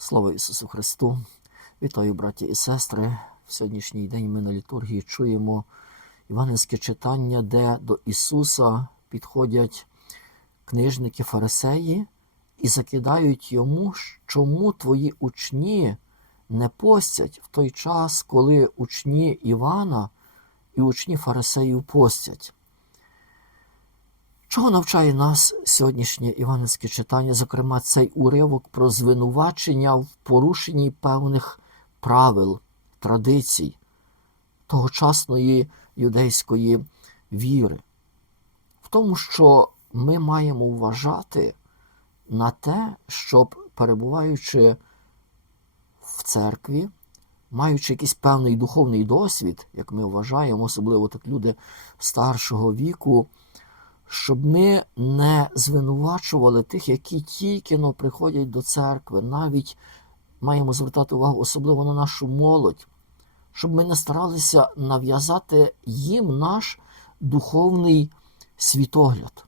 Слава Ісусу Христу! Вітаю, браті і сестри! В сьогоднішній день ми на літургії чуємо іванівське читання, де до Ісуса підходять книжники фарисеї і закидають йому, чому твої учні не постять в той час, коли учні Івана і учні фарисеїв постять. Чого навчає нас сьогоднішнє іванівське читання, зокрема цей уривок про звинувачення в порушенні певних правил, традицій тогочасної юдейської віри? В тому, що ми маємо вважати на те, щоб перебуваючи в церкві, маючи якийсь певний духовний досвід, як ми вважаємо, особливо так люди старшого віку, щоб ми не звинувачували тих, які тільки но приходять до церкви, навіть маємо звертати увагу особливо на нашу молодь, щоб ми не старалися нав'язати їм наш духовний світогляд,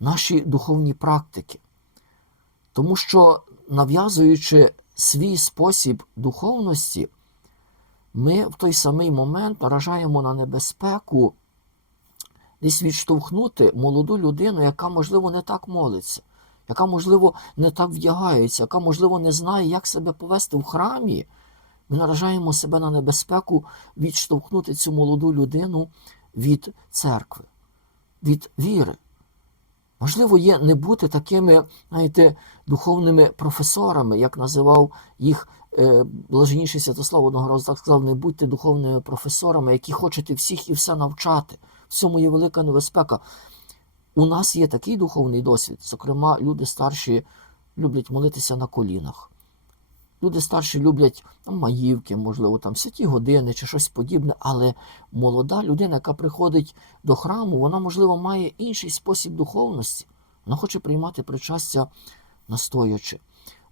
наші духовні практики. Тому що, нав'язуючи свій спосіб духовності, ми в той самий момент наражаємо на небезпеку десь відштовхнути молоду людину, яка, можливо, не так молиться, яка, можливо, не так вдягається, яка, можливо, не знає, як себе повести в храмі. Ми наражаємо себе на небезпеку відштовхнути цю молоду людину від церкви, від віри. Можливо, є не бути такими, знаєте, духовними професорами, як називав їх е, блаженніший Святослав одного разу так сказав, не будьте духовними професорами, які хочете всіх і все навчати. В цьому є велика небезпека. У нас є такий духовний досвід. Зокрема, люди старші люблять молитися на колінах. Люди старші люблять там, маївки, можливо, там святі години чи щось подібне, але молода людина, яка приходить до храму, вона, можливо, має інший спосіб духовності. Вона хоче приймати причастя настоячи.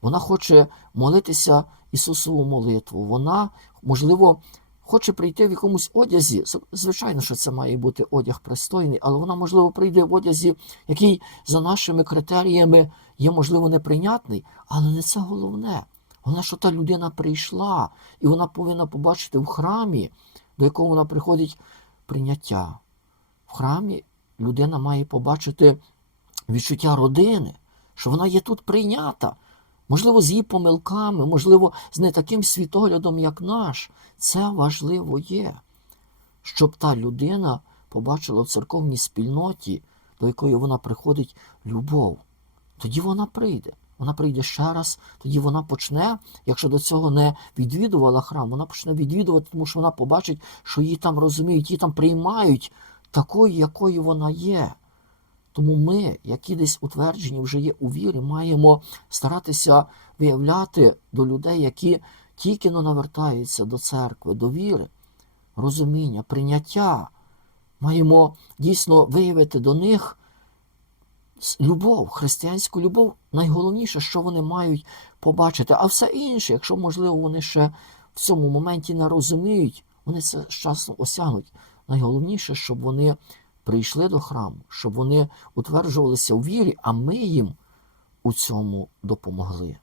Вона хоче молитися Ісусову молитву. Вона, можливо, хоче прийти в якомусь одязі. Звичайно, що це має бути одяг пристойний, але вона, можливо, прийде в одязі, який за нашими критеріями є, можливо, неприйнятний, але не це головне. Головне, що та людина прийшла, і вона повинна побачити в храмі, до якого вона приходить прийняття. В храмі людина має побачити відчуття родини, що вона є тут прийнята. Можливо, з її помилками, можливо, з не таким світоглядом, як наш. Це важливо є, щоб та людина побачила в церковній спільноті, до якої вона приходить, любов. Тоді вона прийде. Вона прийде ще раз, тоді вона почне, якщо до цього не відвідувала храм, вона почне відвідувати, тому що вона побачить, що її там розуміють, її там приймають такою, якою вона є. Тому ми, які десь утверджені вже є у вірі, маємо старатися виявляти до людей, які тільки но навертаються до церкви, до віри, розуміння, прийняття. Маємо дійсно виявити до них любов, християнську любов найголовніше, що вони мають побачити. А все інше, якщо, можливо, вони ще в цьому моменті не розуміють, вони це з часом осягнуть. Найголовніше, щоб вони прийшли до храму, щоб вони утверджувалися у вірі, а ми їм у цьому допомогли.